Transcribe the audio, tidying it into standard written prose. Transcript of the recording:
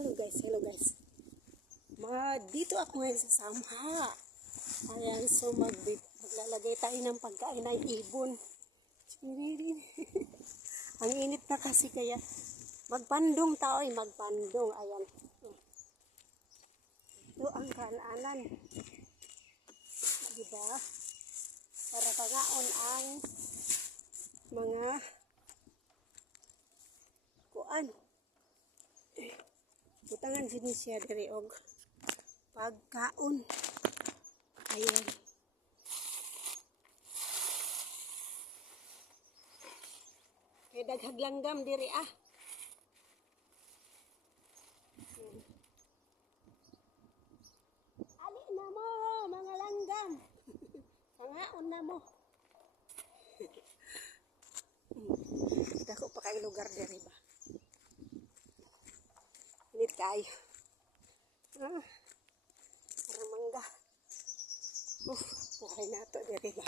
Hello guys. Dito ako ngayon sa Samha. Ayan, so maglalagay tayo ng pagkain ng ibon. Ang init na kasi kaya magpandong tao magpandong. Ayan. Ito ang kanan. Diba? Para pangaon ang mga kuan. Butangan siya diri og pagkaon. Ayan. Kay daghag langgam diri Ali na mo mga langgam. Pangaon na mo. Dako pa kay lugar diri ba. Init kayo. Para mangga. Buhay na to diri ba.